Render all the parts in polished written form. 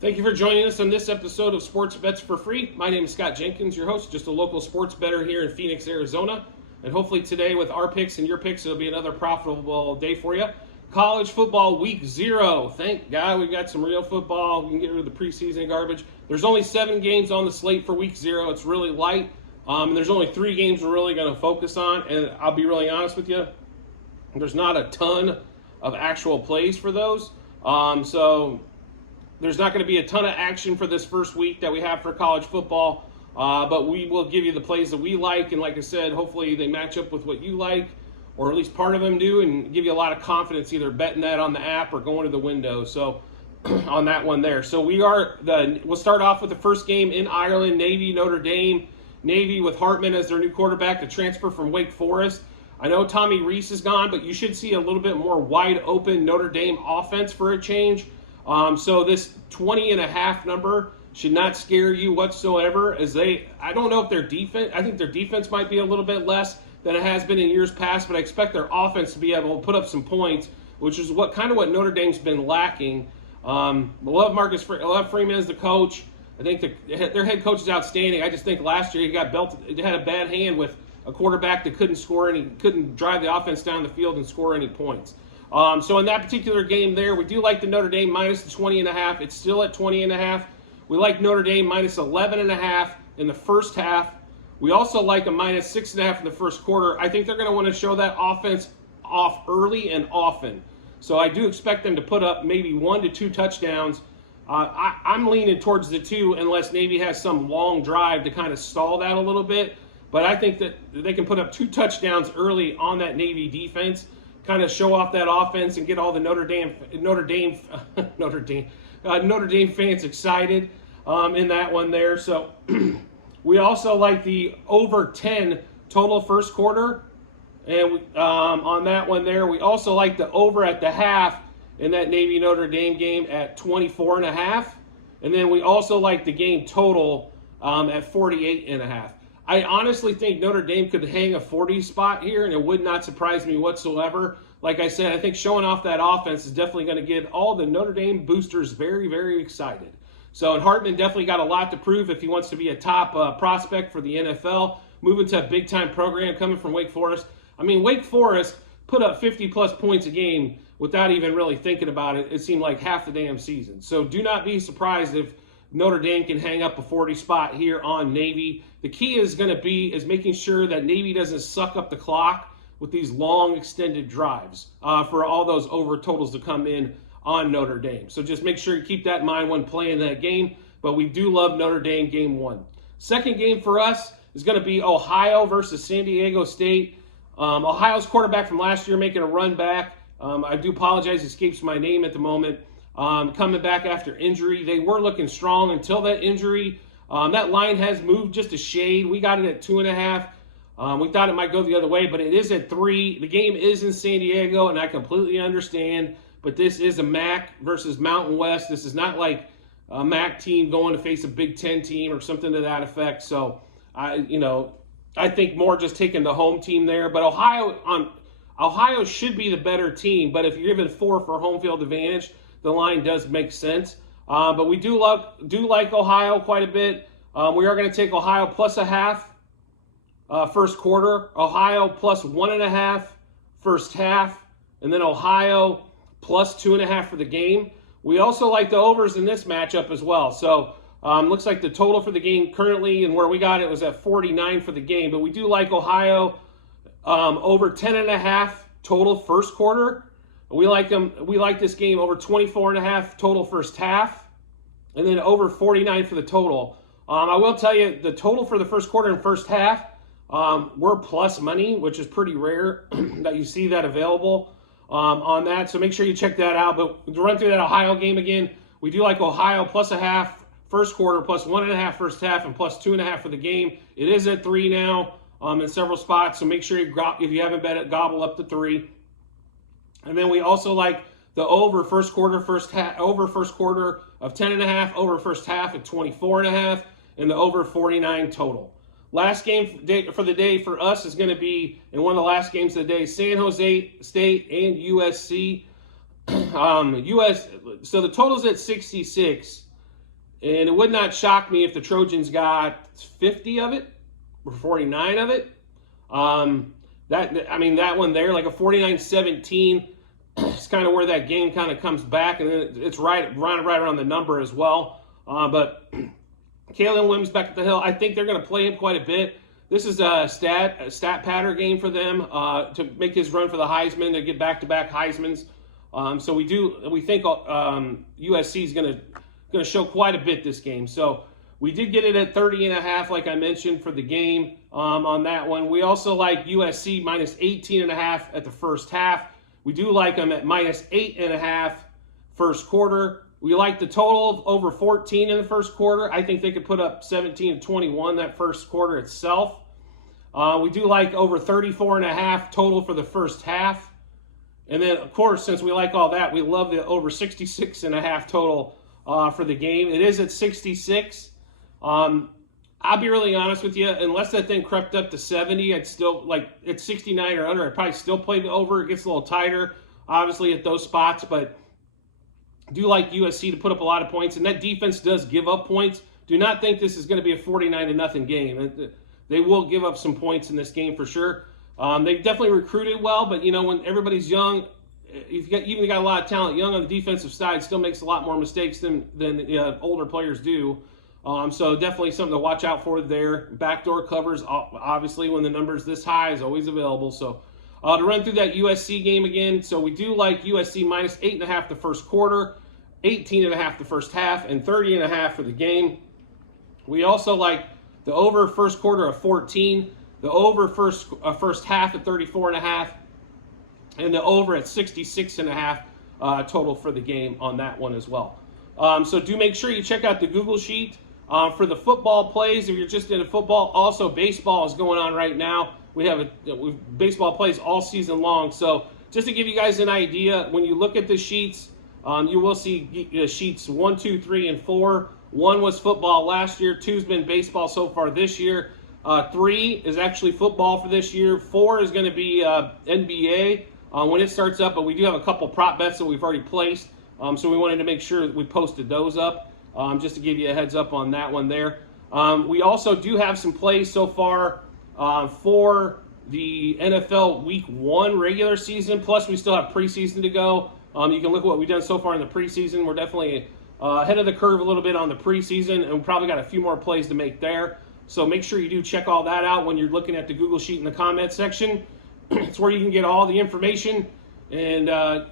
Thank you for joining us on this episode of Sports Bets for Free. My name is Scott Jenkins, your host, just a local sports bettor here in Phoenix, Arizona. And hopefully today with our picks and your picks, it'll be another profitable day for you. College football week 0. Thank God we've got some real football. We can get rid of the preseason garbage. There's only 7 games on the slate for week 0. It's really light. And there's only 3 games we're really going to focus on. And I'll be really honest with you, there's not a ton of actual plays for those. So there's not going to be a ton of action for this first week that we have for college football, but we will give you the plays that we like, and like I said, hopefully they match up with what you like, or at least part of them do, and give you a lot of confidence either betting that on the app or going to the window. So on that one there. So we'll start off with the first game in Ireland, Navy, Notre Dame. Navy with Hartman as their new quarterback, the transfer from Wake Forest. I know Tommy Rees is gone, but you should see a little bit more wide open Notre Dame offense for a change. So this 20.5 number should not scare you whatsoever, as I don't know if their defense, I think their defense might be a little bit less than it has been in years past, but I expect their offense to be able to put up some points, which is what Notre Dame's been lacking. I love Freeman as the coach. I think their head coach is outstanding. I just think last year he had a bad hand with a quarterback that couldn't drive the offense down the field and score any points. So in that particular game there, we do like the Notre Dame minus the 20.5. It's still at 20.5. We like Notre Dame minus 11.5 in the first half. We also like a minus 6.5 in the first quarter. I think they're going to want to show that offense off early and often. So I do expect them to put up maybe 1 to 2 touchdowns. I'm leaning towards the 2 unless Navy has some long drive to kind of stall that a little bit. But I think that they can put up 2 touchdowns early on that Navy defense, kind of show off that offense and get all the Notre Dame fans excited in that one there. So we also like the over 10 total first quarter, and on that one there, we also like the over at the half in that Navy Notre Dame game at 24.5, and then we also like the game total at 48.5. I honestly think Notre Dame could hang a 40 spot here, and it would not surprise me whatsoever. Like I said, I think showing off that offense is definitely going to get all the Notre Dame boosters very, very excited. So, and Hartman definitely got a lot to prove if he wants to be a top prospect for the NFL, moving to a big-time program coming from Wake Forest. I mean, Wake Forest put up 50-plus points a game without even really thinking about it. It seemed like half the damn season. So do not be surprised if Notre Dame can hang up a 40 spot here on Navy. The key is going to be making sure that Navy doesn't suck up the clock with these long extended drives for all those over totals to come in on Notre Dame. So just make sure you keep that in mind when playing that game. But we do love Notre Dame game 1. Second game for us is going to be Ohio versus San Diego State. Ohio's quarterback from last year making a run back. I do apologize, it escapes my name at the moment. Coming back after injury. They were looking strong until that injury. That line has moved just a shade. We got it at 2.5. We thought it might go the other way, but it is at 3. The game is in San Diego, and I completely understand. But this is a MAC versus Mountain West. This is not like a MAC team going to face a Big Ten team or something to that effect. So, I think more just taking the home team there. But Ohio should be the better team. But if you're given 4 for home field advantage, the line does make sense. But we do like Ohio quite a bit. We are going to take Ohio plus a half. First quarter, Ohio plus 1.5 first half, and then Ohio plus 2.5 for the game. We also like the overs in this matchup as well. So looks like the total for the game currently and where we got it was at 49 for the game. But we do like Ohio over 10.5 total first quarter. We like them. We like this game over 24.5 total first half, and then over 49 for the total. I will tell you the total for the first quarter and first half. We're plus money, which is pretty rare that you see that available on that. So make sure you check that out. But to run through that Ohio game again, we do like Ohio plus a half first quarter, plus 1.5 first half, and plus 2.5 for the game. It is at 3 now in several spots. So make sure if you haven't bet it, gobble up to 3. And then we also like the over first quarter of 10.5, over first half at 24.5, and the over 49 total. Last game for the day for us is going to be, in one of the last games of the day, San Jose State and USC. So the total's at 66. And it would not shock me if the Trojans got 50 of it or 49 of it. That one there, like a 49-17, it's kind of where that game kind of comes back, and then it's right around the number as well. But Kalen Williams back at the hill, I think they're going to play him quite a bit. This is a stat pattern game for them to make his run for the Heisman, to get back-to-back Heismans. So we think USC is going to show quite a bit this game. So we did get it at 30.5, like I mentioned, for the game on that one. We also like USC minus 18.5 at the first half. We do like them at minus 8.5 first quarter. We like the total over 14 in the first quarter. I think they could put up 17-21 that first quarter itself. We do like over 34.5 total for the first half. And then, of course, since we like all that, we love the over 66.5 total for the game. It is at 66. I'll be really honest with you. Unless that thing crept up to 70, I'd still, like, at 69 or under, I'd probably still play the over. It gets a little tighter, obviously, at those spots. But I do like USC to put up a lot of points. And that defense does give up points. Do not think this is going to be a 49-0 game. They will give up some points in this game for sure. They definitely recruited well, but, you know, when everybody's young, if you got a lot of talent, young on the defensive side still makes a lot more mistakes than older players do. So definitely something to watch out for there. Backdoor covers, obviously, when the number's this high, is always available. So to run through that USC game again, so we do like USC minus 8.5 the first quarter, 18.5 the first half, and 30.5 for the game. We also like the over first quarter of 14, the over first half at 34.5, and the over at 66.5 total for the game on that one as well. So do make sure you check out the Google Sheet for the football plays. If you're just into football, also baseball is going on right now. We have baseball plays all season long. So just to give you guys an idea, when you look at the sheets, you will see sheets 1, 2, 3, and 4. 1 was football last year. 2's been baseball so far this year. 3 is actually football for this year. 4 is going to be NBA when it starts up, but we do have a couple prop bets that we've already placed. So we wanted to make sure that we posted those up just to give you a heads up on that one there. We also do have some plays so far for the NFL Week 1 regular season, plus we still have preseason to go. You can look at what we've done so far in the preseason. We're definitely ahead of the curve a little bit on the preseason, and we probably got a few more plays to make there. So make sure you do check all that out when you're looking at the Google Sheet in the comment section. It's where you can get all the information. And,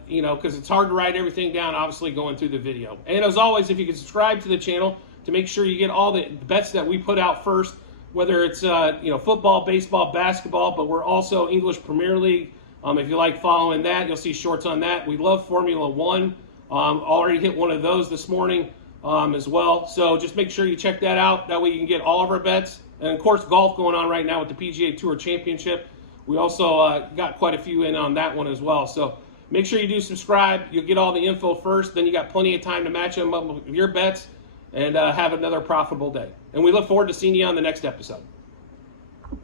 you know, because it's hard to write everything down, obviously, going through the video. And as always, if you can subscribe to the channel to make sure you get all the bets that we put out first, whether it's, you know, football, baseball, basketball, but we're also English Premier League. If you like following that, you'll see shorts on that. We love Formula One. Already hit one of those this morning as well. So just make sure you check that out. That way you can get all of our bets. And, of course, golf going on right now with the PGA Tour Championship. We also got quite a few in on that one as well. So make sure you do subscribe. You'll get all the info first. Then you got plenty of time to match them up with your bets and have another profitable day. And we look forward to seeing you on the next episode.